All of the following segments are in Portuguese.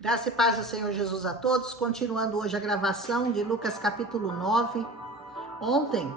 Graça e paz do Senhor Jesus a todos, continuando hoje a gravação de Lucas capítulo 9. Ontem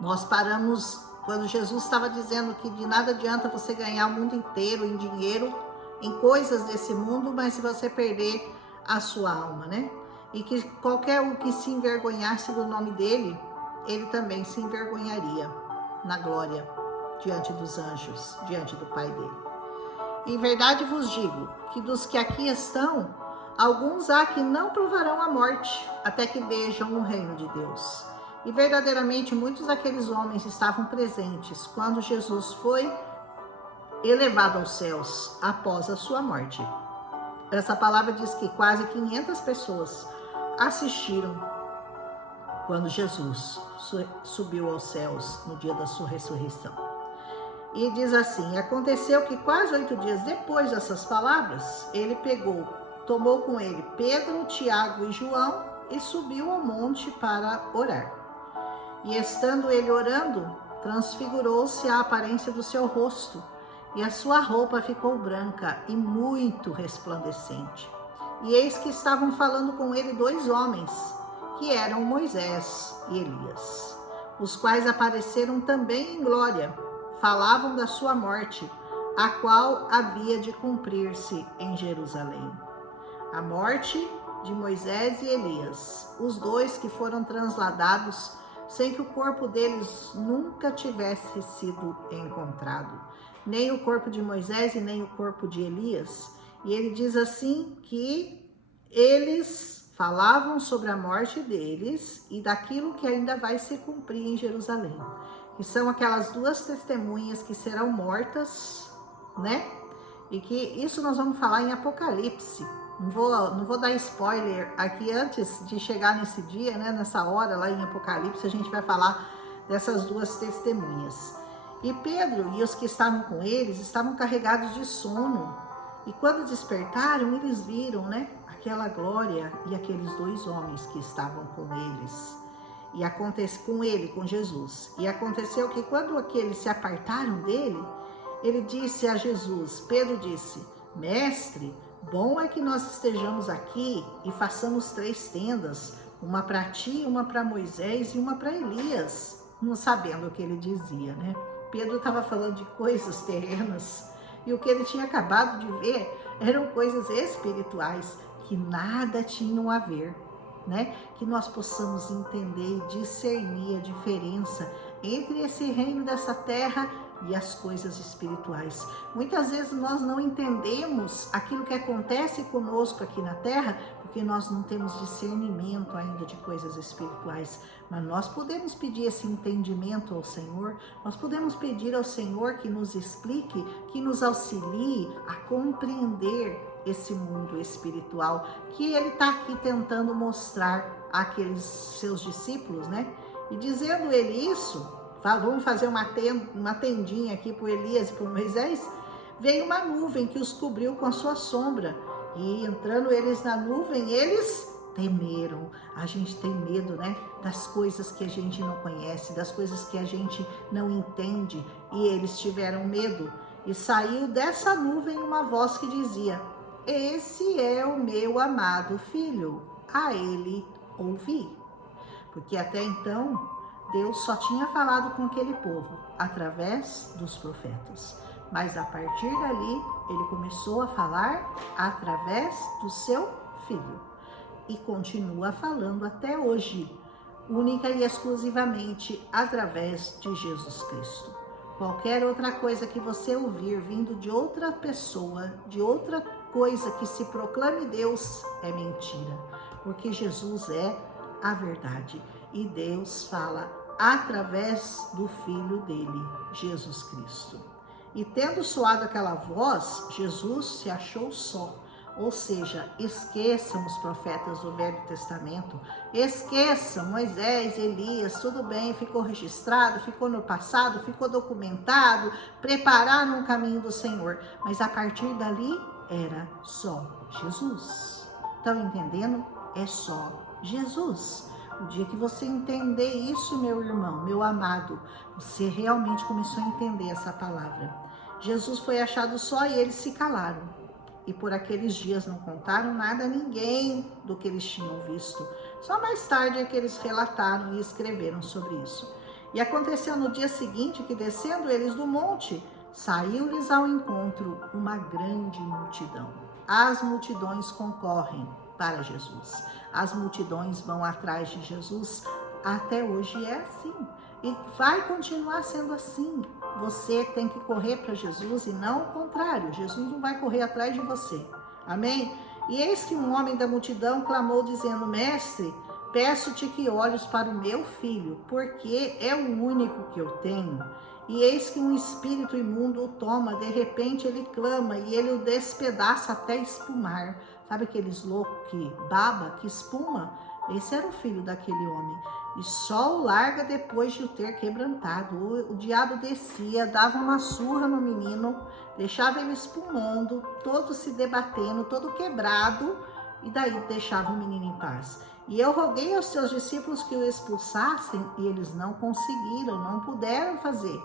nós paramos quando Jesus estava dizendo que de nada adianta você ganhar o mundo inteiro em dinheiro, em coisas desse mundo, mas se você perder a sua alma, né? E que qualquer um que se envergonhasse do nome dele, ele também se envergonharia na glória, diante dos anjos, diante do Pai dele. Em verdade vos digo que dos que aqui estão, alguns há que não provarão a morte, até que vejam o reino de Deus. E verdadeiramente muitos daqueles homens estavam presentes quando Jesus foi elevado aos céus após a sua morte. Essa palavra diz que quase 500 pessoas assistiram quando Jesus subiu aos céus no dia da sua ressurreição. E diz assim: aconteceu que quase 8 dias depois dessas palavras, ele tomou com ele Pedro, Tiago e João e subiu ao monte para orar. E estando ele orando, transfigurou-se a aparência do seu rosto, e a sua roupa ficou branca e muito resplandecente. E eis que estavam falando com ele 2 homens, que eram Moisés e Elias, os quais apareceram também em glória. Falavam da sua morte, a qual havia de cumprir-se em Jerusalém. A morte de Moisés e Elias, os 2 que foram transladados sem que o corpo deles nunca tivesse sido encontrado, nem o corpo de Moisés e nem o corpo de Elias. E ele diz assim que eles falavam sobre a morte deles e daquilo que ainda vai se cumprir em Jerusalém. Que são aquelas 2 testemunhas que serão mortas, né? E que isso nós vamos falar em Apocalipse. Não vou dar spoiler aqui antes de chegar nesse dia, né? Nessa hora lá em Apocalipse, a gente vai falar dessas 2 testemunhas. E Pedro e os que estavam com eles estavam carregados de sono. E quando despertaram, eles viram, né? Aquela glória e aqueles 2 homens que estavam com eles. E acontece com ele, com Jesus. E aconteceu que quando aqueles se apartaram dele, ele disse a Jesus, Pedro disse: Mestre, bom é que nós estejamos aqui e façamos 3 tendas, uma para ti, uma para Moisés e uma para Elias. Não sabendo o que ele dizia, né? Pedro estava falando de coisas terrenas e o que ele tinha acabado de ver eram coisas espirituais que nada tinham a ver, né? Que nós possamos entender e discernir a diferença entre esse reino dessa terra e as coisas espirituais. Muitas vezes nós não entendemos aquilo que acontece conosco aqui na terra, porque nós não temos discernimento ainda de coisas espirituais. Mas nós podemos pedir esse entendimento ao Senhor, nós podemos pedir ao Senhor que nos explique, que nos auxilie a compreender esse mundo espiritual que ele está aqui tentando mostrar àqueles seus discípulos, né? E dizendo ele isso, vamos fazer uma tendinha aqui para Elias e para Moisés, veio uma nuvem que os cobriu com a sua sombra, e entrando eles na nuvem, eles temeram. A gente tem medo, né? Das coisas que a gente não conhece, das coisas que a gente não entende, e eles tiveram medo. E saiu dessa nuvem uma voz que dizia: esse é o meu amado filho, a ele ouvi. Porque até então, Deus só tinha falado com aquele povo através dos profetas. Mas a partir dali, ele começou a falar através do seu filho. E continua falando até hoje, única e exclusivamente através de Jesus Cristo. Qualquer outra coisa que você ouvir vindo de outra pessoa, de outra coisa que se proclame Deus, é mentira, porque Jesus é a verdade e Deus fala através do Filho dele, Jesus Cristo. E tendo soado aquela voz, Jesus se achou só. Ou seja, esqueçam os profetas do Velho Testamento, esqueçam Moisés, Elias, tudo bem, ficou registrado, ficou no passado, ficou documentado, prepararam o caminho do Senhor, mas a partir dali era só Jesus. Estão entendendo? É só Jesus. O dia que você entender isso, meu irmão, meu amado, você realmente começou a entender essa palavra. Jesus foi achado só e eles se calaram. e por aqueles dias não contaram nada a ninguém do que eles tinham visto. Só mais tarde é que eles relataram e escreveram sobre isso. E aconteceu no dia seguinte que, descendo eles do monte, saiu-lhes ao encontro uma grande multidão. As multidões concorrem para Jesus. As multidões vão atrás de Jesus. Até hoje é assim. E vai continuar sendo assim. Você tem que correr para Jesus e não o contrário. Jesus não vai correr atrás de você. Amém? E eis que um homem da multidão clamou dizendo: Mestre, peço-te que olhes para o meu filho, porque é o único que eu tenho. E eis que um espírito imundo o toma, de repente ele clama e ele o despedaça até espumar. Sabe aqueles loucos que baba, que espuma? Esse era o filho daquele homem. E só o larga depois de o ter quebrantado. O diabo descia, dava uma surra no menino, deixava ele espumando, todo se debatendo, todo quebrado, e daí deixava o menino em paz. E eu roguei aos seus discípulos que o expulsassem, e eles não conseguiram, não puderam fazer.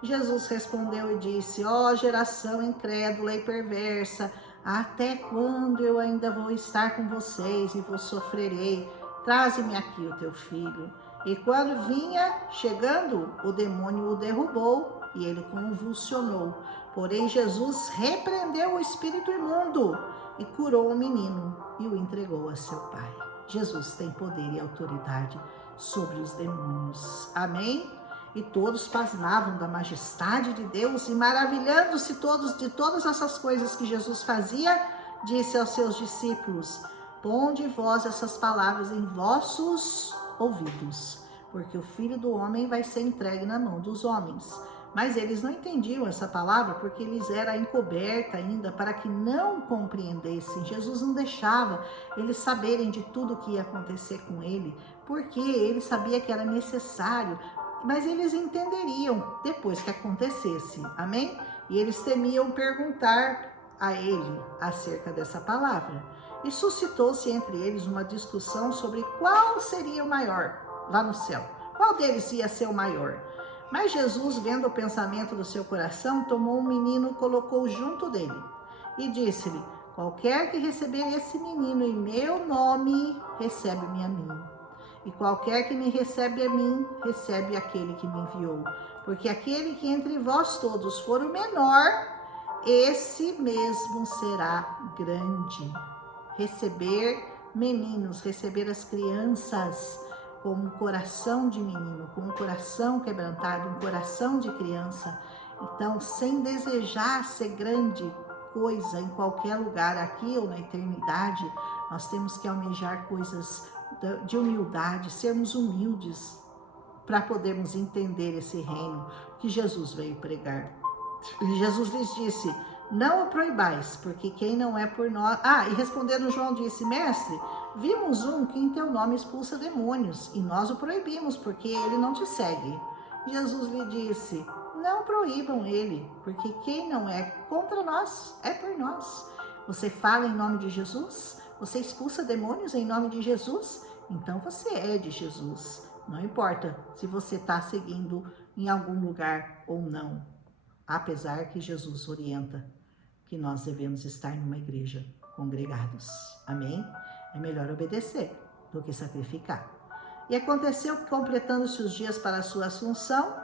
Jesus respondeu e disse: ó geração incrédula e perversa, até quando eu ainda vou estar com vocês e vos sofrerei? Traze-me aqui o teu filho. E quando vinha chegando, o demônio o derrubou e ele convulsionou. Porém Jesus repreendeu o espírito imundo e curou o menino e o entregou a seu pai. Jesus tem poder e autoridade sobre os demônios. Amém? E todos pasmavam da majestade de Deus e, maravilhando-se todos de todas essas coisas que Jesus fazia, disse aos seus discípulos: ponde vós essas palavras em vossos ouvidos, porque o Filho do Homem vai ser entregue na mão dos homens. Mas eles não entendiam essa palavra, porque lhes era encoberta ainda, para que não compreendessem. Jesus não deixava eles saberem de tudo que ia acontecer com ele, porque ele sabia que era necessário, mas eles entenderiam depois que acontecesse, amém? E eles temiam perguntar a ele acerca dessa palavra. E suscitou-se entre eles uma discussão sobre qual seria o maior lá no céu. Qual deles ia ser o maior? Mas Jesus, vendo o pensamento do seu coração, tomou um menino e colocou junto dele. E disse-lhe: qualquer que receber esse menino em meu nome, recebe-me a mim. E qualquer que me recebe a mim, recebe aquele que me enviou. Porque aquele que entre vós todos for o menor, esse mesmo será grande. Receber meninos, receber as crianças com um coração de menino, com um coração quebrantado, um coração de criança. Então, sem desejar ser grande coisa em qualquer lugar, aqui ou na eternidade, nós temos que almejar coisas de humildade, sermos humildes para podermos entender esse reino que Jesus veio pregar. E Jesus lhes disse: não o proibais, porque quem não é por nós... e respondendo João disse: mestre, vimos um que em teu nome expulsa demônios, e nós o proibimos, porque ele não te segue. Jesus lhe disse: não proíbam ele, porque quem não é contra nós, é por nós. Você fala em nome de Jesus? Você expulsa demônios em nome de Jesus? Então você é de Jesus. Não importa se você está seguindo em algum lugar ou não. Apesar que Jesus orienta que nós devemos estar numa igreja congregados. Amém? É melhor obedecer do que sacrificar. E aconteceu que, completando-se os dias para a sua assunção,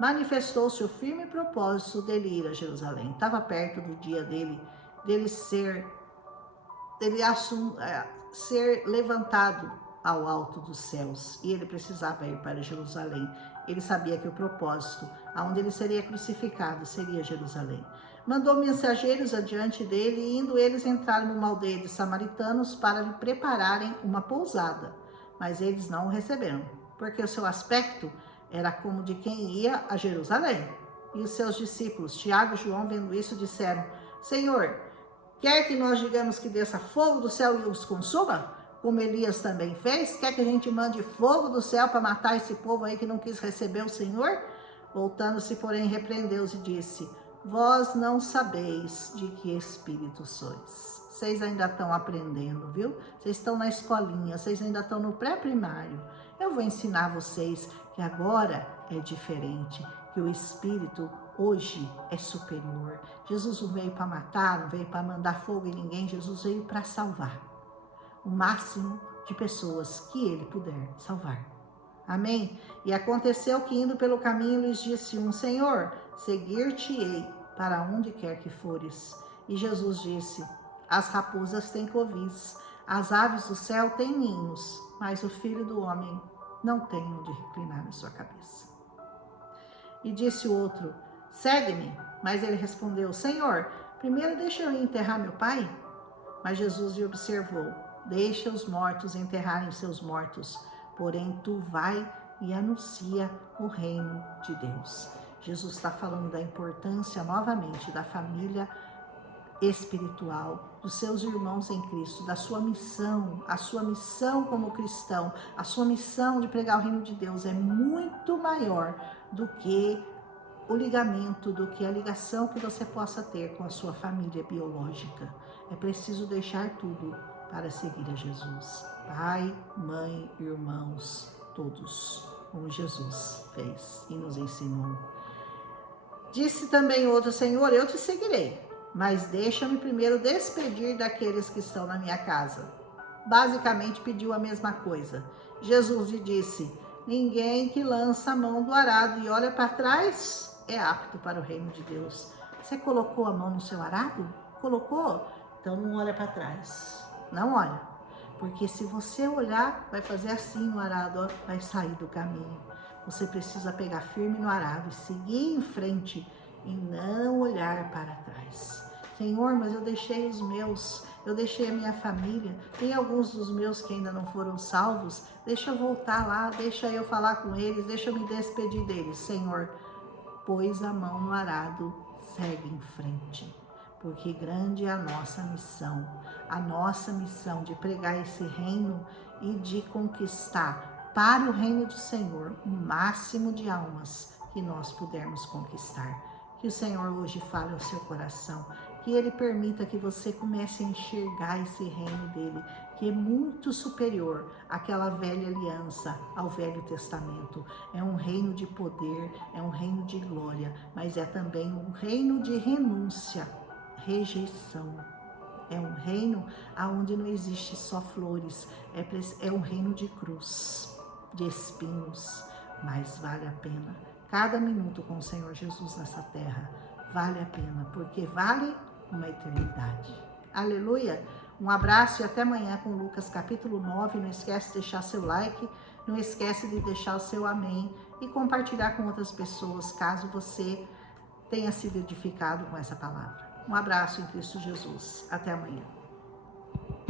manifestou-se o firme propósito dele ir a Jerusalém. Estava perto do dia dele ser levantado ao alto dos céus, e ele precisava ir para Jerusalém. Ele sabia que o propósito, aonde ele seria crucificado, seria Jerusalém. Mandou mensageiros adiante dele, e indo eles entraram numa aldeia de samaritanos para lhe prepararem uma pousada. Mas eles não o receberam, porque o seu aspecto era como de quem ia a Jerusalém. E os seus discípulos, Tiago e João, vendo isso, disseram: Senhor, quer que nós digamos que desça fogo do céu e os consuma? Como Elias também fez? Quer que a gente mande fogo do céu para matar esse povo aí que não quis receber o Senhor? Voltando-se, porém, repreendeu-os e disse: vós não sabeis de que espírito sois. Vocês ainda estão aprendendo, viu? Vocês estão na escolinha, vocês ainda estão no pré-primário. Eu vou ensinar vocês que agora é diferente, que o Espírito hoje é superior. Jesus não veio para matar, não veio para mandar fogo em ninguém, Jesus veio para salvar o máximo de pessoas que ele puder salvar. Amém? E aconteceu que, indo pelo caminho, lhes disse um: Senhor, seguir-te-ei para onde quer que fores. E Jesus disse: as raposas têm covis, as aves do céu têm ninhos, mas o Filho do Homem não tem onde reclinar a sua cabeça. E disse o outro: segue-me. Mas ele respondeu: Senhor, primeiro deixa eu ir enterrar meu pai. Mas Jesus lhe observou: deixa os mortos enterrarem seus mortos, porém tu vai e anuncia o reino de Deus. Jesus está falando da importância novamente da família espiritual, dos seus irmãos em Cristo, da sua missão, a sua missão como cristão, a sua missão de pregar o reino de Deus é muito maior do que o ligamento, do que a ligação que você possa ter com a sua família biológica. É preciso deixar tudo para seguir a Jesus. Pai, mãe, irmãos, todos, como Jesus fez e nos ensinou. Disse também outro: Senhor, eu te seguirei, mas deixa-me primeiro despedir daqueles que estão na minha casa. Basicamente pediu a mesma coisa. Jesus lhe disse: ninguém que lança a mão do arado e olha para trás é apto para o reino de Deus. Você colocou a mão no seu arado? Colocou? Então não olha para trás. Não olha. Porque se você olhar, vai fazer assim no arado, ó, vai sair do caminho. Você precisa pegar firme no arado e seguir em frente e não olhar para trás. Senhor, mas eu deixei os meus, eu deixei a minha família, tem alguns dos meus que ainda não foram salvos, deixa eu voltar lá, deixa eu falar com eles, deixa eu me despedir deles. Senhor, pôs a mão no arado, segue em frente, porque grande é a nossa missão de pregar esse reino e de conquistar para o reino do Senhor o máximo de almas que nós pudermos conquistar. Que o Senhor hoje fale ao seu coração, que Ele permita que você comece a enxergar esse reino dele, que é muito superior àquela velha aliança, ao Velho Testamento. É um reino de poder, é um reino de glória, mas é também um reino de renúncia, rejeição. É um reino onde não existe só flores, é um reino de cruz, de espinhos, mas vale a pena. Cada minuto com o Senhor Jesus nessa terra vale a pena, porque vale uma eternidade. Aleluia! Um abraço e até amanhã com Lucas capítulo 9. Não esquece de deixar seu like, não esquece de deixar o seu amém e compartilhar com outras pessoas, caso você tenha sido edificado com essa palavra. Um abraço em Cristo Jesus. Até amanhã.